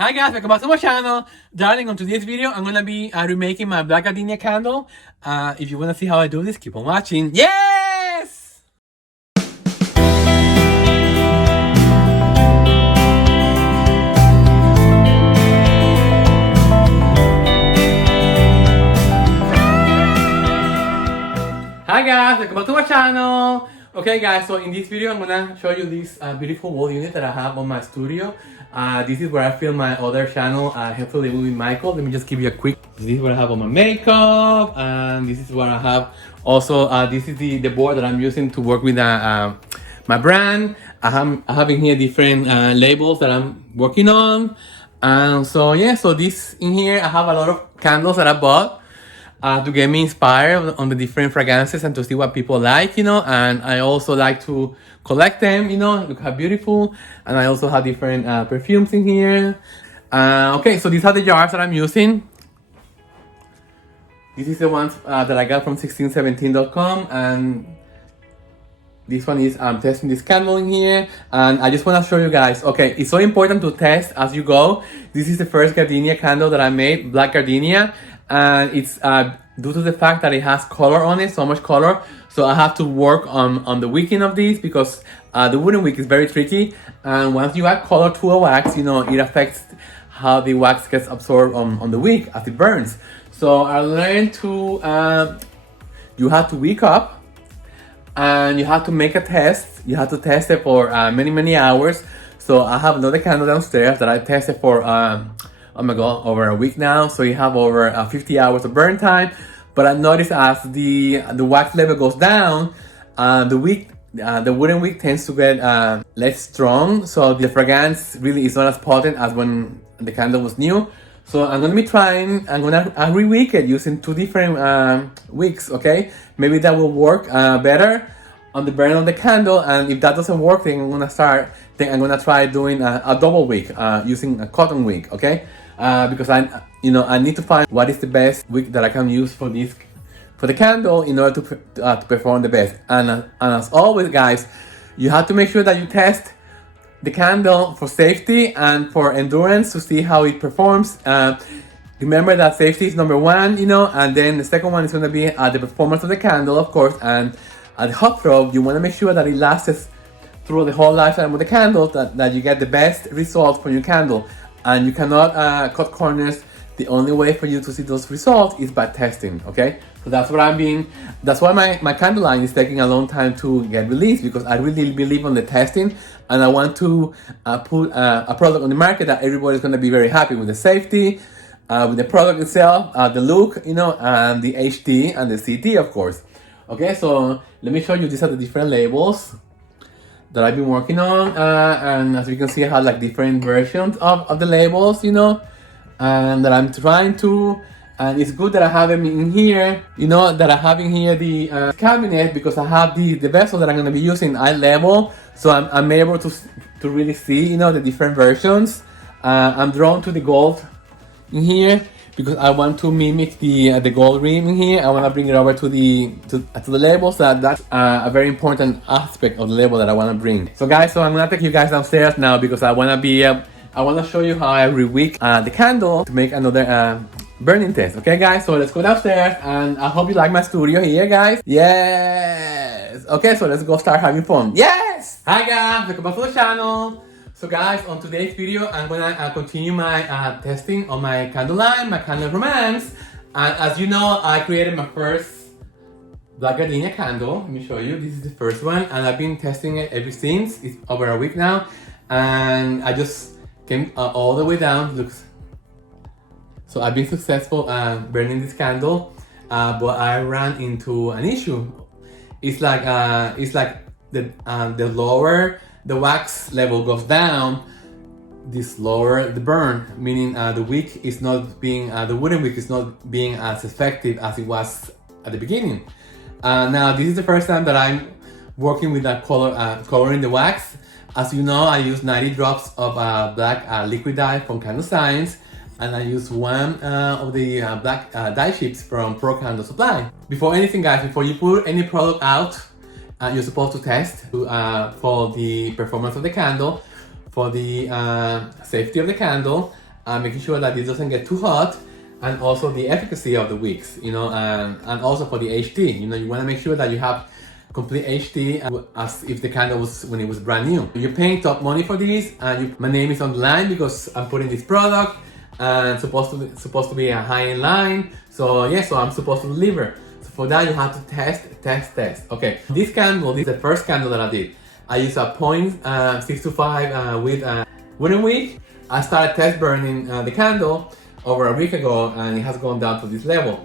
Hi guys, welcome back to my channel. Darling, on today's video, I'm gonna be remaking my black gardenia candle. If you wanna see how I do this, keep on watching. Yes! Hi guys, welcome back to my channel. Okay guys, so in this video I'm gonna show you this beautiful wall unit that I have on my studio. This is where I film my other channel, hopefully with Michael. Let me just give you a quick. This is what I have on my makeup, and this is what I have. Also, this is the board that I'm using to work with my brand. I have in here different labels that I'm working on, and so yeah. So this in here I have a lot of candles that I bought. To get me inspired on the different fragrances and to see what people like, and I also like to collect them, look how beautiful. And I also have different perfumes in here. Okay, so these are the jars that I'm using. This is the ones that I got from 1617.com, and this one is I'm testing this candle in here, and I just want to show you guys. Okay, it's so important to test as you go. This is the first gardenia candle that I made, black gardenia, and it's due to the fact that it has color on it, so much color. So I have to work on the wicking of these because the wooden wick is very tricky, and once you add color to a wax, it affects how the wax gets absorbed on the wick as it burns. So I learned to you have to wick up. And you have to make a test. You have to test it for many hours. So I have another candle downstairs that I tested for oh my god, over a week now. So you have over 50 hours of burn time. But I noticed as the wax level goes down, the wooden wick tends to get less strong. So the fragrance really is not as potent as when the candle was new. So I'm gonna be trying. I'm gonna re-wick it using two different wicks. Okay, maybe that will work better on the burn of the candle. And if that doesn't work, then I'm gonna try doing a double wick using a cotton wick. Okay, because I need to find what is the best wick that I can use for the candle in order to perform the best. And as always, guys, you have to make sure that you test the candle for safety and for endurance to see how it performs. Remember that safety is number one, and then the second one is going to be the performance of the candle, of course. And at the hot throw, you want to make sure that it lasts through the whole lifetime of the candle, that you get the best results from your candle. And you cannot cut corners. The only way for you to see those results is by testing, okay? So that's why my candle line is taking a long time to get released, because I really believe on the testing, and I want to put a product on the market that everybody's gonna be very happy with the safety, with the product itself, the look, and the HD and the CT, of course. Okay, so let me show you, these are the different labels that I've been working on, and as you can see, I have like different versions of the labels, and that I'm trying to, and it's good that I have them in here, that I have in here the cabinet, because I have the vessel that I'm going to be using eye level, so I'm able to really see, the different versions. I'm drawn to the gold in here because I want to mimic the gold rim in here. I want to bring it over to the labels. That's a very important aspect of the label that I want to bring. So guys, I'm going to take you guys downstairs now because I want to show you how I re-wick the candle to make another burning test. Okay guys, so let's go downstairs, and I hope you like my studio here, guys. Yes! Okay, so let's go start having fun. Yes! Hi guys, welcome back to the channel. So guys, on today's video, I'm gonna continue my testing on my candle line, my candle romance. And as you know, I created my first black gardenia candle. Let me show you. This is the first one, and I've been testing it ever since. It's over a week now, and I just came all the way down. Looks. So I've been successful burning this candle, but I ran into an issue. It's like the lower the wax level goes down, the slower the burn. Meaning the wick is not being the wooden wick is not being as effective as it was at the beginning. Now this is the first time that I'm working with that coloring the wax. As you know, I use 90 drops of black liquid dye from Candle Science, and I use one of the black dye chips from Pro Candle Supply. Before anything, guys, before you put any product out, you're supposed to test for the performance of the candle, for the safety of the candle, making sure that this doesn't get too hot, and also the efficacy of the wicks, you know, and also for the HD, you know, you want to make sure that you have complete HD as if the candle was when it was brand new. You're paying top money for this, and my name is on the line because I'm putting this product, and supposed to be a high-end line. So yeah, so I'm supposed to deliver. So for that you have to test. Okay, this candle, this is the first candle that I did. I used a 0.625 with a wooden wick. I started test burning the candle over a week ago, and it has gone down to this level.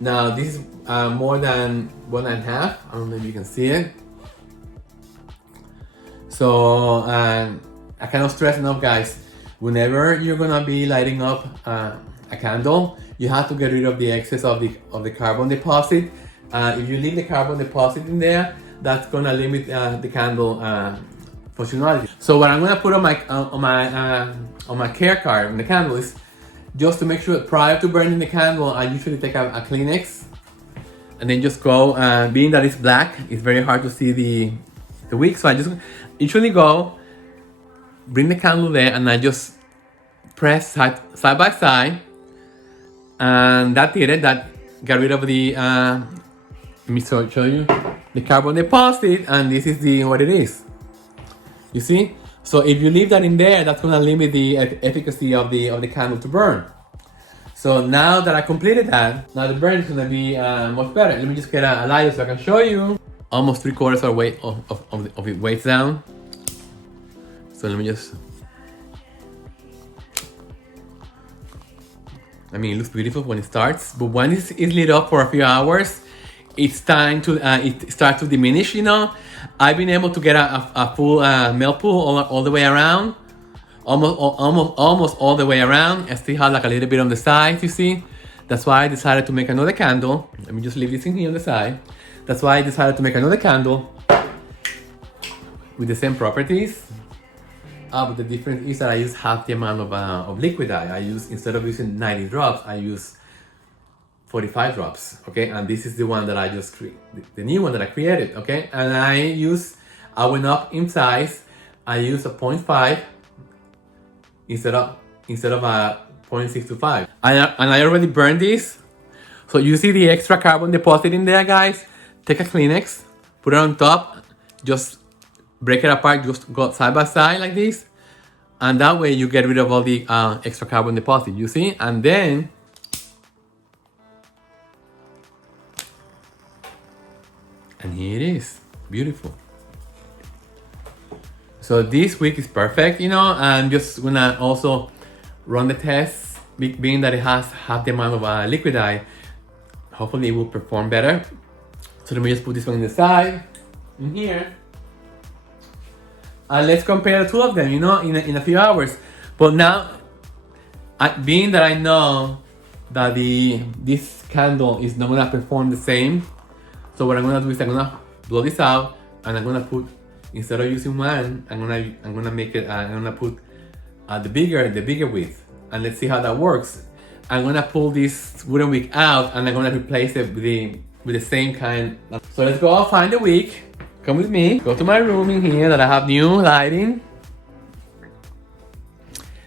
Now this is more than 1.5. I don't know if you can see it. So I cannot stress enough, guys. Whenever you're gonna be lighting up a candle, you have to get rid of the excess of the carbon deposit. If you leave the carbon deposit in there, that's gonna limit the candle functionality. So what I'm gonna put on my care card on the candle is just to make sure prior to burning the candle, I usually take a Kleenex and then just go. Being that it's black, it's very hard to see the wick, so I just usually go, bring the candle there, and I just press side by side, and that did it. That got rid of the let me show you the carbon deposit, and this is what it is. You see? So if you leave that in there, that's gonna limit the efficacy of the candle to burn. So now that I completed that, now the burn is gonna be much better. Let me just get a lighter so I can show you. Almost 3/4 of weight of it weights down. So let me just. I mean, it looks beautiful when it starts, but when it's lit up for a few hours, it's time to it starts to diminish. You know, I've been able to get a full melt pool all the way around, almost all the way around. I still have like a little bit on the side. You see, that's why I decided to make another candle. Let me just leave this in here on the side. That's why I decided to make another candle with the same properties. But the difference is that I use half the amount of liquid dye. I use, instead of using 90 drops, I use 45 drops, okay? And this is the one that I just the new one that I created, okay? And I went up in size. I used a 0.5 instead of a 0.625. And I already burned this. So you see the extra carbon deposit in there, guys? Take a Kleenex, put it on top, just break it apart, just go side by side like this. And that way you get rid of all the extra carbon deposit, you see? And then, and here it is, beautiful. So this wick is perfect, you know. I'm just gonna also run the test, being that it has half the amount of liquid dye. Hopefully it will perform better. So let me just put this one in the side, in here. And let's compare the two of them, you know, in a few hours. But now, being that I know that this candle is not gonna perform the same, so what I'm gonna do is I'm gonna blow this out, and I'm gonna put, instead of using one, I'm gonna make it. I'm gonna put the bigger width, and let's see how that works. I'm gonna pull this wooden wick out, and I'm gonna replace it with the same kind. So let's go out, find the wick. Come with me. Go to my room in here that I have new lighting.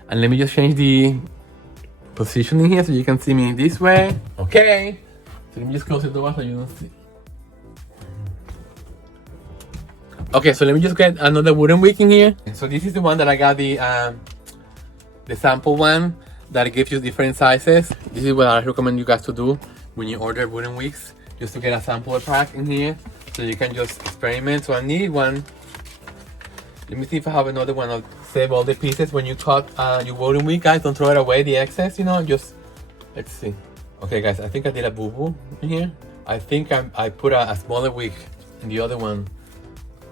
And let me just change the positioning here so you can see me this way. Okay. So let me just close the door so you don't see. Okay, so let me just get another wooden wick in here. So this is the one that I got the sample one that gives you different sizes. This is what I recommend you guys to do when you order wooden wicks, just to get a sample pack in here so you can just experiment. So I need one. Let me see if I have another one. I'll save all the pieces when you cut your wooden wick, guys. Don't throw it away, the excess, you know, just, let's see. Okay, guys, I think I did a boo-boo in here. I think I put a smaller wick in the other one.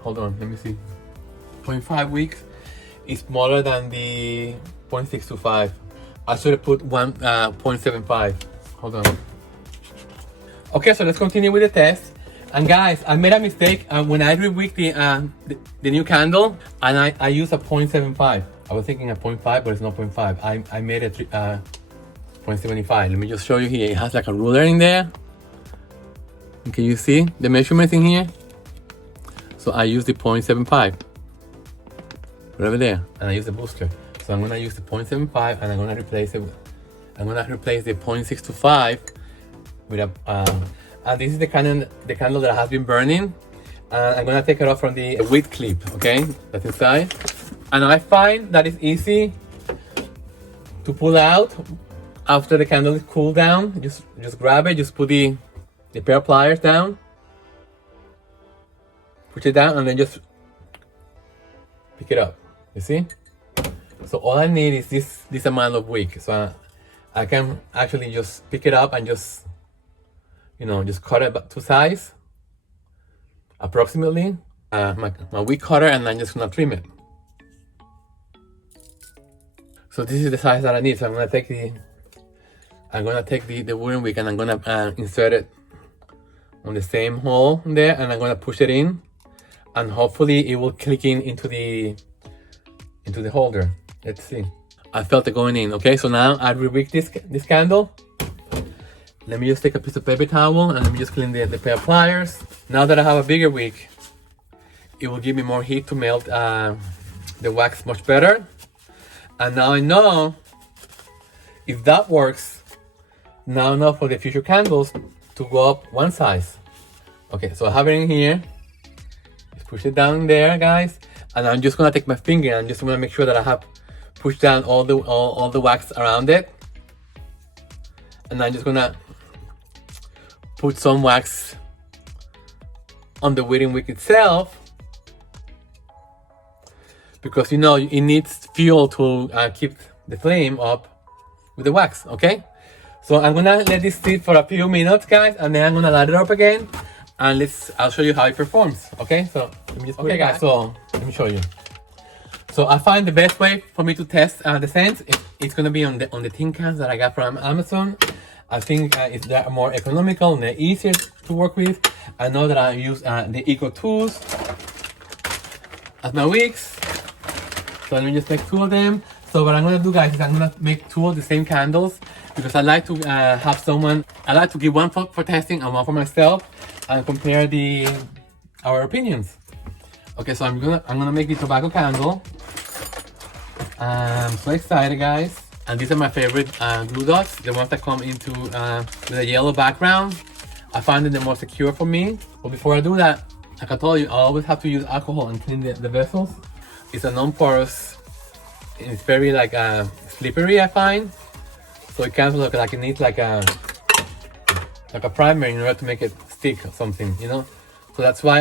Hold on, let me see. 0.5 wick is smaller than the 0.625. I should have put 0.75. Hold on. Okay, so let's continue with the test. And guys, I made a mistake when I rewicked the new candle, and I used a 0.75. I was thinking a 0.5, but it's not 0.5. I made it 0.75. Let me just show you here. It has like a ruler in there. Can you see the measurements in here? So I used the 0.75 right over there, and I used the booster. So I'm gonna use the 0.75 and I'm gonna replace it. I'm gonna replace the 0.625 with a. And this is the candle that has been burning. I'm gonna take it off from the wick clip. Okay, that's inside. And I find that it's easy to pull out after the candle is cooled down. Just grab it. Just put the pair of pliers down. Push it down and then just pick it up. You see? So all I need is this amount of wick. So I can actually just pick it up and just, you know, just cut it to size, approximately. My wick cutter, and I'm just gonna trim it. So this is the size that I need. So I'm gonna take the wooden wick and I'm gonna insert it on the same hole there, and I'm gonna push it in, and hopefully it will click into the holder. Let's see. I felt it going in. Okay, so now I re-wick this candle. Let me just take a piece of paper towel and let me just clean the pair of pliers. Now that I have a bigger wick, it will give me more heat to melt the wax much better. And now I know if that works, now I know for the future candles to go up one size. Okay, so I have it in here. Just push it down there, guys. And I'm just gonna take my finger and just gonna make sure that I have pushed down all the wax around it. And I'm just gonna put some wax on the wooden wick itself, because you know it needs fuel to keep the flame up with the wax. Okay, so I'm gonna let this sit for a few minutes, guys, and then I'm gonna light it up again, and I'll show you how it performs. Okay, so let me just put it back. So let me show you. So I find the best way for me to test the scents, it's gonna be on the tin cans that I got from Amazon. I think they're more economical and they're easier to work with. I know that I use the Eco Tools as my wicks. So let me just make 2 of them. So what I'm gonna do, guys, is I'm gonna make 2 of the same candles, because I like to have someone. I like to give one for testing and one for myself, and compare our opinions. Okay, so I'm gonna make the tobacco candle. I'm so excited, guys. And these are my favorite glue dots, the ones that come into with a yellow background. I find them the most secure for me. But before I do that, like I told you, I always have to use alcohol and clean the vessels. It's a non-porous. It's very like slippery, I find. So it kind of look like it needs like a primer in order to make it stick or something, you know. So that's why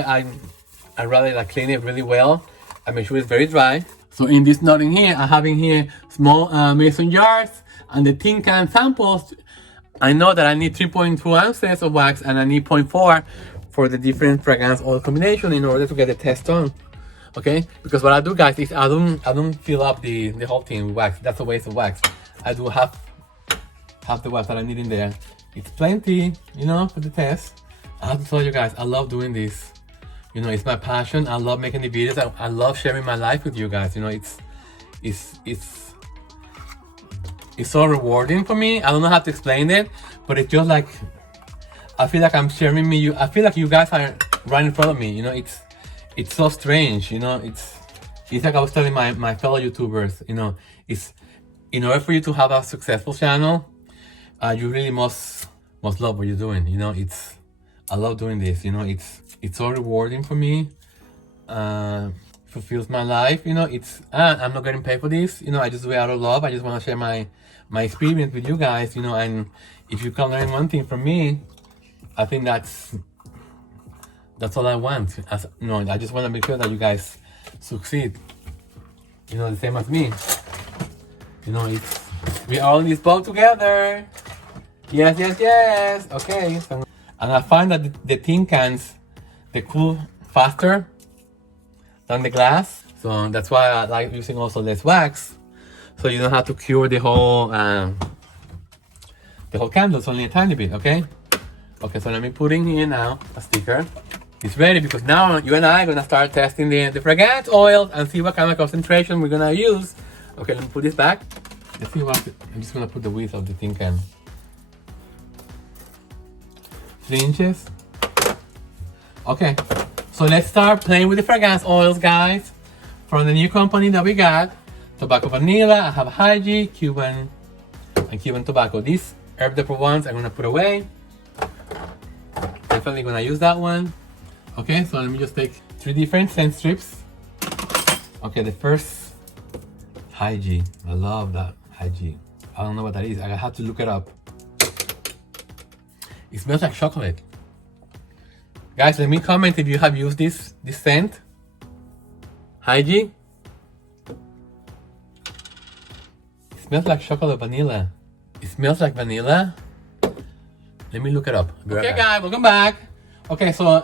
I rather like clean it really well. I make sure it's very dry. So in this knot in here, I have in here small mason jars and the tin can samples. I know that I need 3.2 ounces of wax and I need 0.4 for the different fragrance oil combination in order to get the test done. Okay, because what I do, guys, is I don't fill up the whole thing with wax. That's a waste of wax. I do half the wax that I need in there. It's plenty, you know, for the test. I have to tell you guys, I love doing this. You know, it's my passion. I love making the videos. I love sharing my life with you guys. You know, it's so rewarding for me. I don't know how to explain it, but it's just like I feel like I'm sharing I feel like you guys are right in front of me. You know, it's so strange. You know, it's like I was telling my fellow YouTubers. You know, it's in order for you to have a successful channel, you really must love what you're doing. You know, I love doing this. You know, it's so rewarding for me. Fulfills my life. You know, I'm not getting paid for this. You know, I just do it out of love. I just want to share my experience with you guys. You know, and if you can learn one thing from me, I think that's all I want. You know, I just want to make sure that you guys succeed. You know, the same as me. You know, we are all in this boat together. Yes. Okay. So, and I find that the tin cans, they cool faster than the glass. So that's why I like using also less wax. So you don't have to cure the whole candle. It's only a tiny bit, okay? Okay, so let me put in here now a sticker. It's ready because now you and I are gonna start testing the fragrance oil and see what kind of concentration we're gonna use. Okay, let me put this back. Let's see what I'm just gonna put the width of the tin can. 3 inches. Okay, so let's start playing with the fragrance oils, guys, from the new company that we got. tobacco vanilla, I have Haiji, Cuban, and Cuban tobacco. These herb depot ones I'm gonna put away. Definitely gonna use that one. Okay, so let me just take 3 different scent strips. Okay, the first Haiji. I love that Haiji. I don't know what that is. I have to look it up. It smells like chocolate. Guys, let me comment if you have used this scent. Haiji. It smells like chocolate vanilla. It smells like vanilla. Let me look it up. Okay, guys, welcome back. Okay, so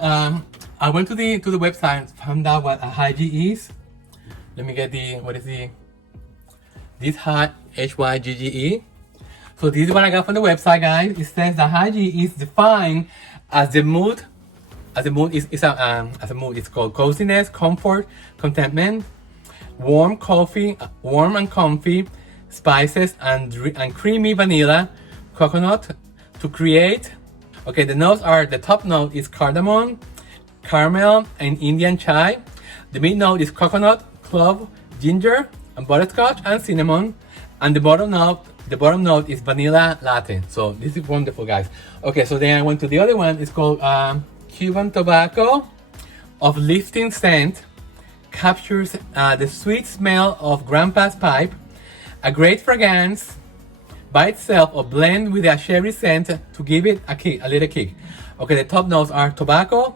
I went to the website, found out what a Haiji is. Let me get this Hygge. So this is what I got from the website, guys. It says that Haiji is defined as the mood. As a mood, it's called coziness, comfort, contentment, warm and comfy, spices and creamy vanilla, coconut to create. Okay, the notes are, the top note is cardamom, caramel, and Indian chai. The mid note is coconut, clove, ginger, and butterscotch and cinnamon. And the bottom note is vanilla latte. So this is wonderful, guys. Okay, so then I went to the other one. It's called Cuban tobacco of lifting scent. Captures the sweet smell of grandpa's pipe. A great fragrance by itself or blend with a sherry scent to give it a little kick. Okay, the top notes are tobacco,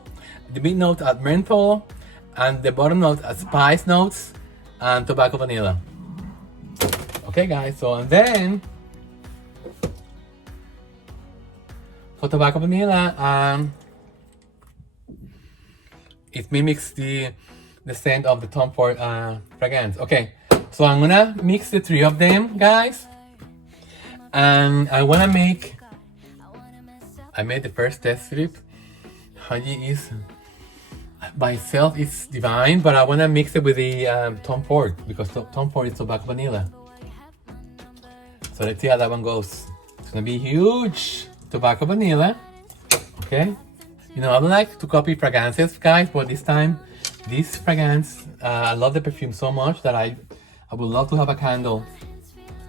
the mid notes are menthol, and the bottom notes are spice notes and tobacco vanilla. Okay, guys, so and then for tobacco vanilla, it mimics the scent of the Tom Ford fragrance. Okay, so I'm gonna mix the 3 of them, guys. And I made the first test strip. Haiji is by itself, it's divine, but I wanna mix it with the Tom Ford because Tom Ford is tobacco vanilla. So let's see how that one goes. It's gonna be huge. Tobacco vanilla. Okay. You know, I don't like to copy fragrances, guys, but this time, this fragrance, I love the perfume so much that I would love to have a candle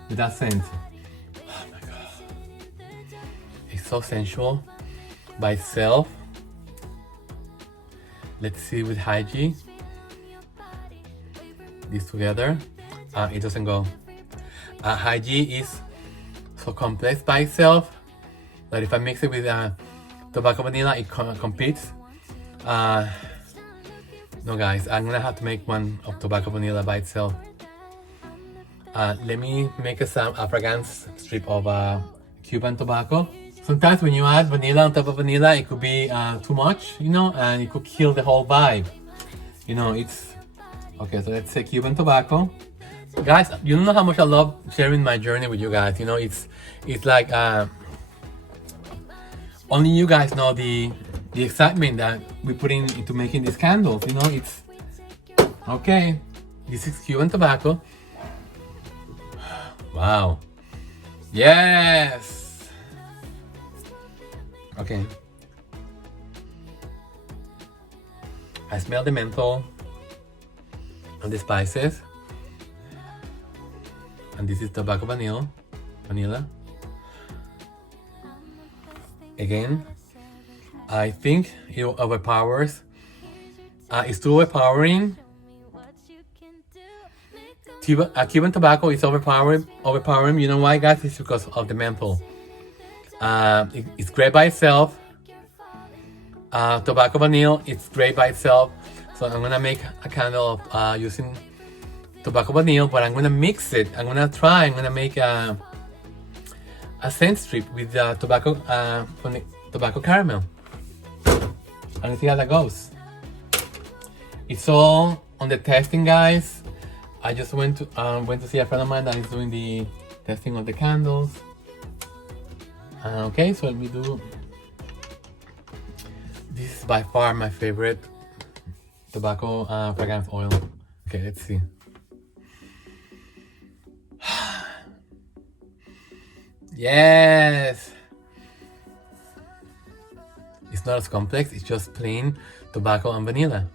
with that scent. Oh my god. It's so sensual by itself. Let's see with Haiji. This together. It doesn't go. Haiji is so complex by itself that if I mix it with tobacco vanilla, it competes. No, guys, I'm gonna have to make one of tobacco vanilla by itself. Let me make a fragrance strip of Cuban tobacco. Sometimes when you add vanilla on top of vanilla, it could be too much, you know, and it could kill the whole vibe. You know, it's okay. So let's say Cuban tobacco. Guys, you don't know how much I love sharing my journey with you guys. You know, it's like only you guys know the excitement that we put into making these candles. You know, it's okay. This is Cuban tobacco. Wow. Yes. Okay. I smell the menthol and the spices. And this is tobacco vanilla. Again, I think it overpowers. It's too overpowering. Cuban tobacco is overpowering. You know why, guys? It's because of the menthol. It's great by itself. Tobacco vanilla, it's great by itself. So I'm gonna make a candle of using tobacco vanilla, but I'm gonna mix it. I'm gonna make a scent strip with tobacco caramel. And let's see how that goes. It's all on the testing, guys. I just went to see a friend of mine that is doing the testing of the candles. Okay, so let me do. This is by far my favorite tobacco fragrance oil. Okay, let's see. Yes! It's not as complex, it's just plain tobacco and vanilla.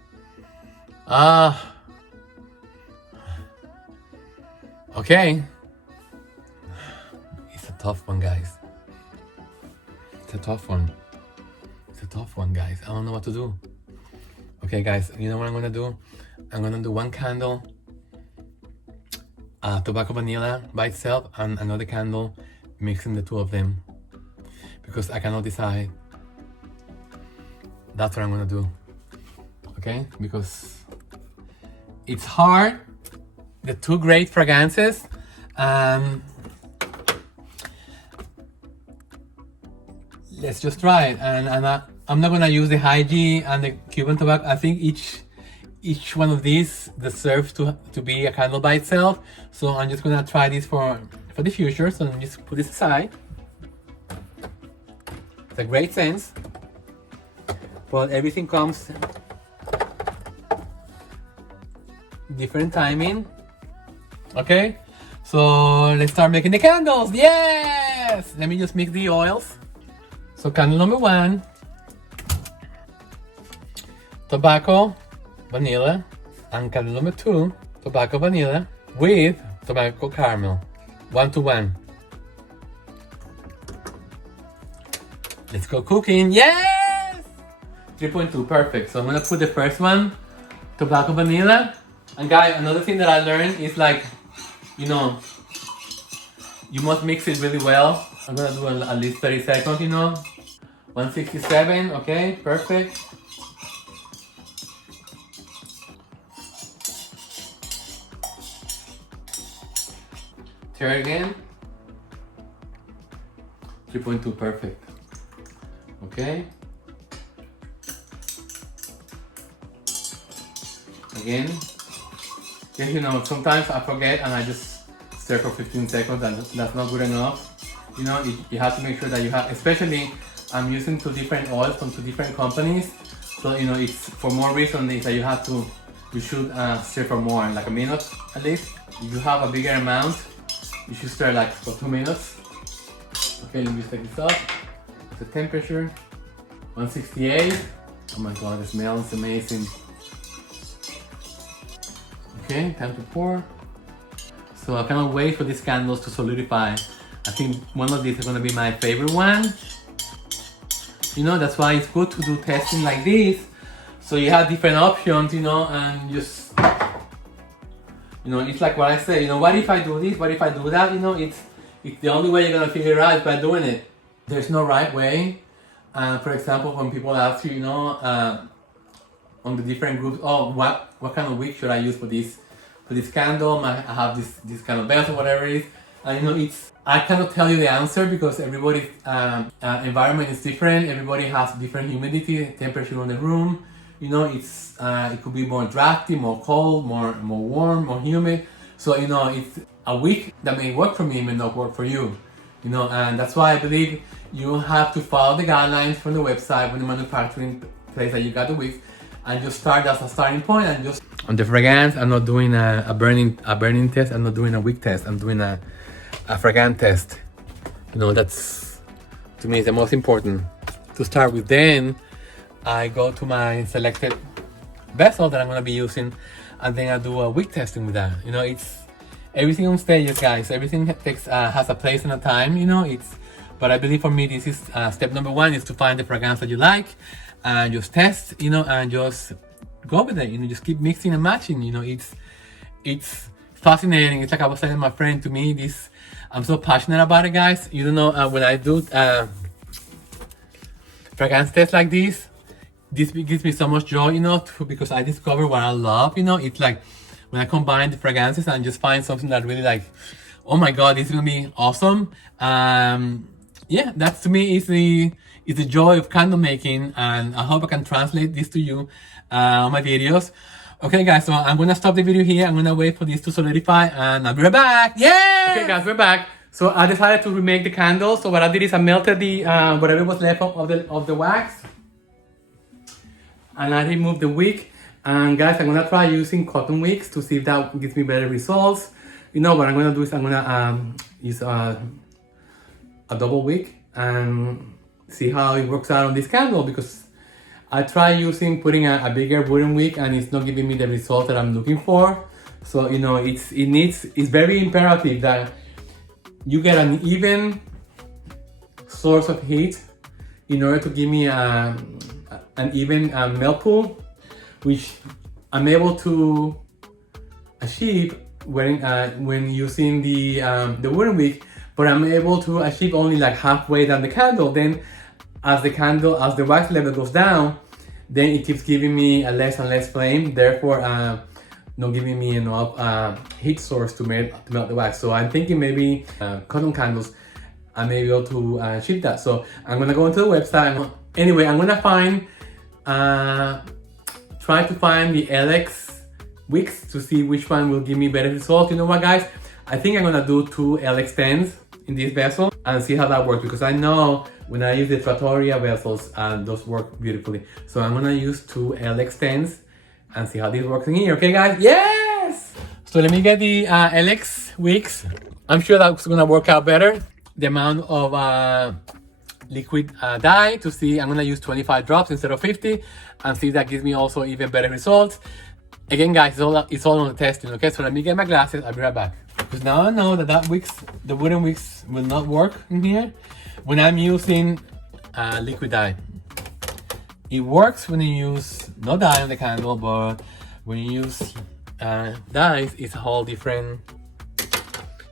Okay. It's a tough one, guys. It's a tough one. It's a tough one, guys. I don't know what to do. Okay, guys, you know what I'm gonna do? I'm gonna do one candle, tobacco vanilla by itself, and another candle mixing the two of them, because I cannot decide. That's what I'm gonna do. Okay, because it's hard. The two great fragrances. Let's just try it. And I'm not gonna use the high G and the Cuban tobacco. I think each one of these deserves to be a candle by itself. So I'm just gonna try this for the future. So let me just put this aside. It's a great sense, but everything comes different timing. Okay, so let's start making the candles. Yes! Let me just mix the oils. So candle number 1, tobacco vanilla, and candle number 2, tobacco vanilla with tobacco caramel, 1 to 1. Let's go cooking. Yes! 3.2, perfect. So I'm gonna put the first one, tobacco vanilla. And guys, another thing that I learned is like, you know, you must mix it really well. I'm gonna do at least 30 seconds, you know. 167, okay, perfect. Try again. 3.2, perfect. Okay. Again. Yeah, you know, sometimes I forget and I just stir for 15 seconds and that's not good enough. You know, you have to make sure that you have, especially I'm using 2 different oils from 2 different companies. So, you know, it's for more reason is that you should stir for more, like a minute at least. If you have a bigger amount, you should stir like for 2 minutes. Okay, let me just take this off. The temperature, 168. Oh my god, the smell is amazing. Okay, time to pour. So I cannot wait for these candles to solidify. I think one of these is gonna be my favorite one. You know, that's why it's good to do testing like this. So you have different options, you know, and just, you know, it's like what I say, you know, what if I do this, what if I do that, you know, it's the only way you're gonna figure it out is by doing it. There's no right way. For example, when people ask you, you know, on the different groups, oh, what kind of wick should I use for this candle? I have this kind of belt or whatever it is. And you know, I cannot tell you the answer because everybody's environment is different. Everybody has different humidity, temperature in the room. You know, it could be more drafty, more cold, more warm, more humid. So you know, it's a wick that may work for me, may not work for you. You know, and that's why I believe you have to follow the guidelines from the website, from the manufacturing place that you got the wick, and just start as a starting point. And just on the fragrance, I'm not doing a burning test. I'm not doing a wick test. I'm doing a fragrance test. You know, that's to me is the most important to start with. Then I go to my selected vessel that I'm gonna be using, and then I do a wick testing with that. You know, it's everything on stages, guys. Everything takes has a place and a time. You know, but I believe for me this is step number 1 is to find the fragrance that you like, and just test. You know, and just go with it. You know, just keep mixing and matching. You know, it's fascinating. It's like I was telling my friend, to me, I'm so passionate about it, guys. You don't know, when I do fragrance tests like this gives me so much joy, you know, because I discover what I love. You know, it's like when I combine the fragrances and just find something that really like, oh my god, this is gonna be awesome. Yeah, that's to me is the joy of candle making, and I hope I can translate this to you on my videos. Okay guys, so I'm gonna stop the video here. I'm gonna wait for this to solidify and I'll be right back. Yeah! Okay guys, we're back. So I decided to remake the candle. So what I did is I melted the whatever was left of the wax, and I removed the wick. And guys, I'm gonna try using cotton wicks to see if that gives me better results. You know what I'm gonna do is I'm gonna use a double wick and see how it works out on this candle, because I tried putting a bigger wooden wick and it's not giving me the result that I'm looking for. So you know, it's very imperative that you get an even source of heat in order to give me an even melt pool, which I'm able to achieve when using the wooden wick, but I'm able to achieve only like halfway down the candle. Then as the wax level goes down, then it keeps giving me a less and less flame, therefore not giving me enough heat source to melt the wax. So I'm thinking maybe cotton candles, I may be able to achieve that. So I'm gonna go into the website. Anyway, I'm gonna try to find the LX wicks to see which one will give me better results. You know what, guys? I think I'm gonna do 2 LX10s in this vessel and see how that works, because I know when I use the Trattoria vessels, those work beautifully. So I'm gonna use 2 LX10s and see how this works in here. Okay, guys? Yes! So let me get the LX wicks. I'm sure that's gonna work out better. The amount of liquid dye to see, I'm gonna use 25 drops instead of 50 and see if that gives me also even better results. Again, guys, it's all on the testing, okay? So let me get my glasses, I'll be right back. Because now I know that the wooden wicks will not work in here when I'm using liquid dye. It works when you use no dye on the candle, but when you use dyes, it's a whole different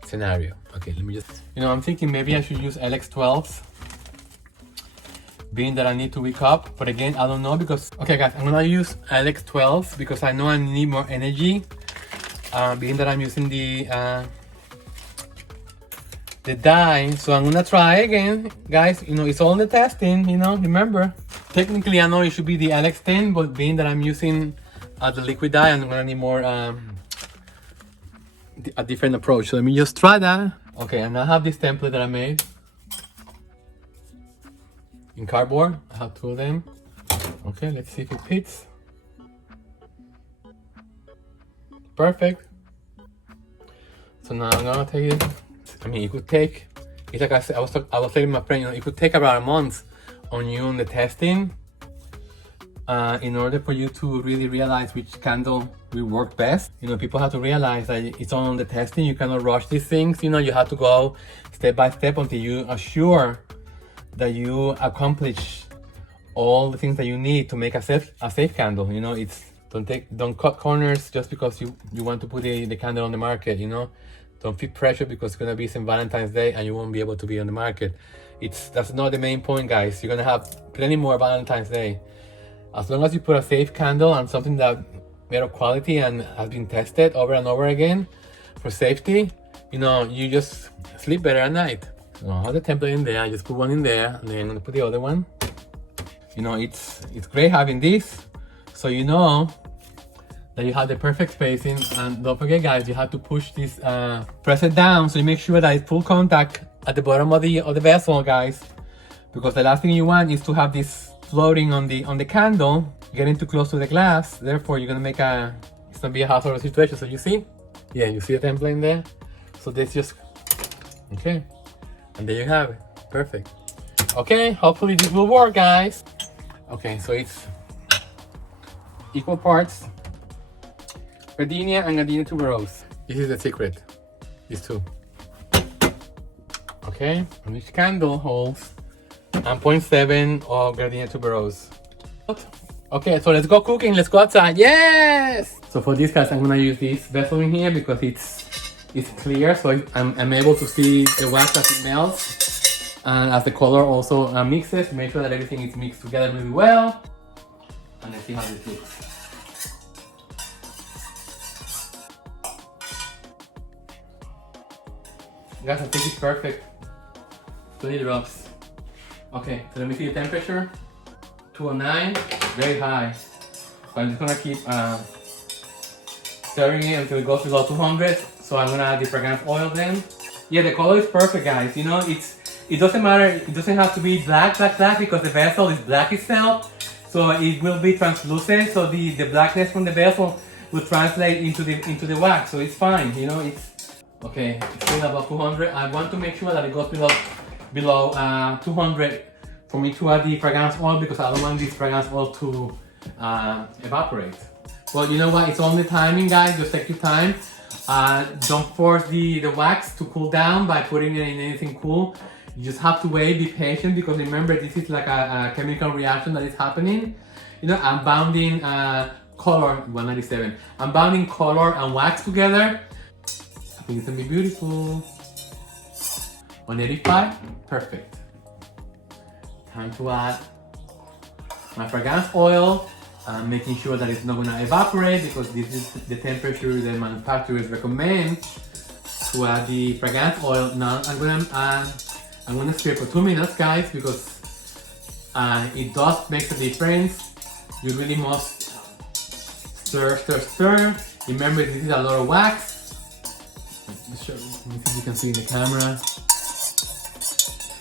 scenario. Okay, let me just, I'm thinking maybe I should use LX12s, being that I need to wick up, but again, I don't know, because, okay guys, I'm gonna use LX12s because I know I need more energy, being that I'm using the dye. So I'm gonna try again, guys. It's all in the testing, remember. Technically, I know it should be the LX10, but being that I'm using the liquid dye, I'm gonna need more, a different approach. So let me just try that. Okay, and I have this template that I made in cardboard. I have 2 of them. Okay, let's see if it fits. Perfect. So now I'm gonna take it. I mean, it could take, it's like I said, I was telling my friend, it could take about a month on you on the testing in order for you to really realize which candle will work best. People have to realize that it's all on the testing. You cannot rush these things. You have to go step by step until you are sure that you accomplish all the things that you need to make a safe candle. Don't cut corners just because you want to put the candle on the market. Don't feel pressure because it's gonna be St. Valentine's Day and you won't be able to be on the market. That's not the main point, guys. You're gonna have plenty more Valentine's Day. As long as you put a safe candle and something that made of quality and has been tested over and over again for safety, you just sleep better at night. So I have the template in there. I just put one in there, and then I'm gonna put the other one. It's great having this, so that you have the perfect spacing. And don't forget, guys, you have to push this, press it down so you make sure that it's full contact at the bottom of the vessel, guys, because the last thing you want is to have this floating on the candle, getting too close to the glass. Therefore, it's gonna be a hazardous situation. So you see the template in there. So this just, okay, and there you have it. Perfect. Okay, hopefully this will work, guys. Okay, so it's equal parts gardenia and gardenia tuberose. This is the secret, these 2. Okay, and each candle holds 0.7 of gardenia tuberose. Okay, so let's go cooking, let's go outside. Yes! So for this, guys, I'm gonna use this vessel in here because it's clear, so I'm able to see the wax as it melts, and as the color also mixes, make sure that everything is mixed together really well. And let's see how this looks. Guys, I think it's perfect. 20 drops. Okay, so let me see the temperature. 209, very high. So I'm just gonna keep stirring it until it goes below 200. So I'm gonna add the fragrance oil then. Yeah, the color is perfect, guys. It doesn't matter. It doesn't have to be black because the vessel is black itself. So it will be translucent. So the blackness from the vessel will translate into the wax. So it's fine. Okay, it's still above 200. I want to make sure that it goes below 200 for me to add the fragrance oil, because I don't want this fragrance oil to evaporate. Well, you know what? It's only timing, guys. Just take your time. Don't force the wax to cool down by putting it in anything cool. You just have to wait, be patient, because remember, this is like a chemical reaction that is happening. You know, I'm bounding color, 197. I'm bounding color and wax together. I think it's gonna be beautiful. 185, perfect. Time to add my fragrance oil. Making sure that it's not gonna evaporate, because this is the temperature the manufacturers recommend to add the fragrance oil. Now I'm gonna stir for 2 minutes, guys, because it does make a difference. You really must stir, stir, stir. Remember, this is a lot of wax. Let me see if you can see in the camera.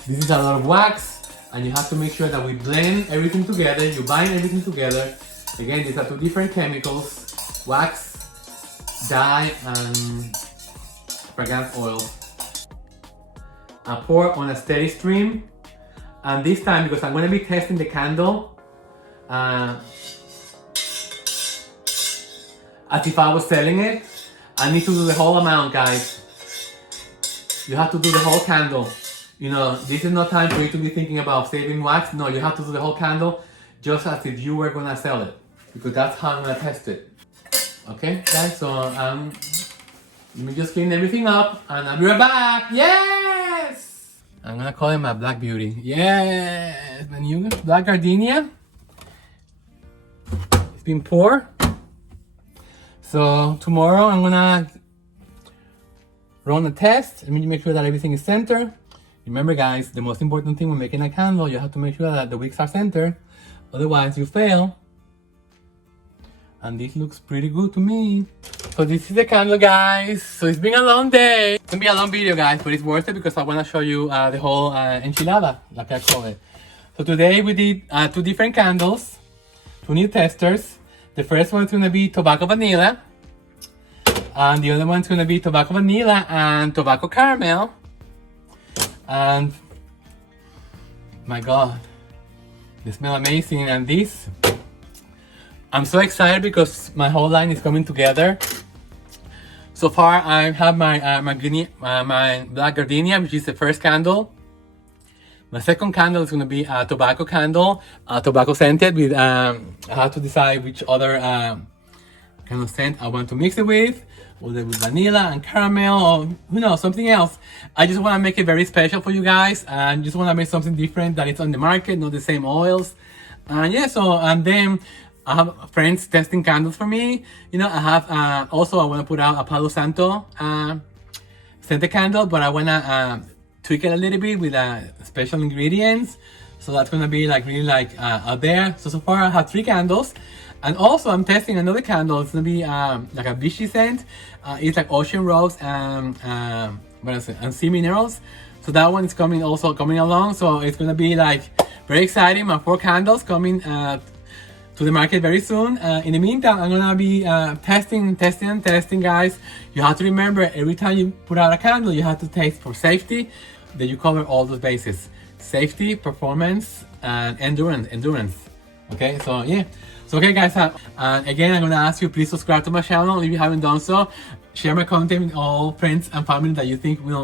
This is a lot of wax, and you have to make sure that we blend everything together. You bind everything together. Again, these are 2 different chemicals: wax, dye, and fragrance oil. I pour on a steady stream, and this time, because I'm going to be testing the candle as if I was selling it, I need to do the whole amount, guys. You have to do the whole candle. You know, this is not time for you to be thinking about saving wax. No, you have to do the whole candle just as if you were going to sell it, because that's how I'm going to test it. Okay, guys, so let me just clean everything up, and I'll be right back. Yes! I'm gonna call it my Black Beauty. Yes! My new Black Gardenia. It's been poured. So tomorrow I'm gonna run a test. Let me make sure that everything is centered. Remember, guys, the most important thing when making a candle, you have to make sure that the wicks are centered. Otherwise, you fail. And this looks pretty good to me. So this is the candle, guys. So it's been a long day. It's gonna be a long video, guys, but it's worth it because I wanna show you the whole enchilada, like I call it. So today we did 2 different candles, 2 new testers. The first one's gonna be tobacco vanilla, and the other one's gonna be tobacco vanilla and tobacco caramel. And my God, they smell amazing. And this, I'm so excited because my whole line is coming together. So far, I have my Black Gardenia, which is the first candle. My second candle is going to be a tobacco candle, tobacco scented. With I have to decide which other kind of scent I want to mix it with, whether with vanilla and caramel, or who knows, something else. I just want to make it very special for you guys, and just want to make something different that is on the market, not the same oils. And yeah, so and then I have friends testing candles for me. You know, I have also I want to put out a Palo Santo scented candle, but I want to tweak it a little bit with special ingredients. So that's gonna be like really like out there. So far I have 3 candles, and also I'm testing another candle. It's gonna be like a beachy scent. It's like ocean rose and what is it? And sea minerals. So that one is coming along. So it's gonna be like very exciting. My 4 candles coming to the market very soon. In the meantime, I'm gonna be testing, guys. You have to remember, every time you put out a candle, you have to taste for safety, that you cover all those bases: safety, performance, and endurance. Okay, so yeah. So okay, guys, again, I'm gonna ask you, please subscribe to my channel if you haven't done so. Share my content with all friends and family that you think will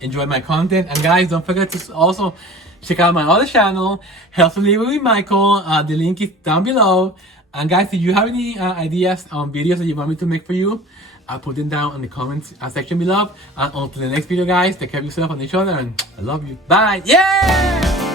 enjoy my content. And guys, don't forget to also check out my other channel, Healthy Living with Michael. The link is down below. And guys, if you have any ideas on videos that you want me to make for you, I'll put them down in the comments section below. And until the next video, guys, take care of yourself and each other, and I love you. Bye. Yeah!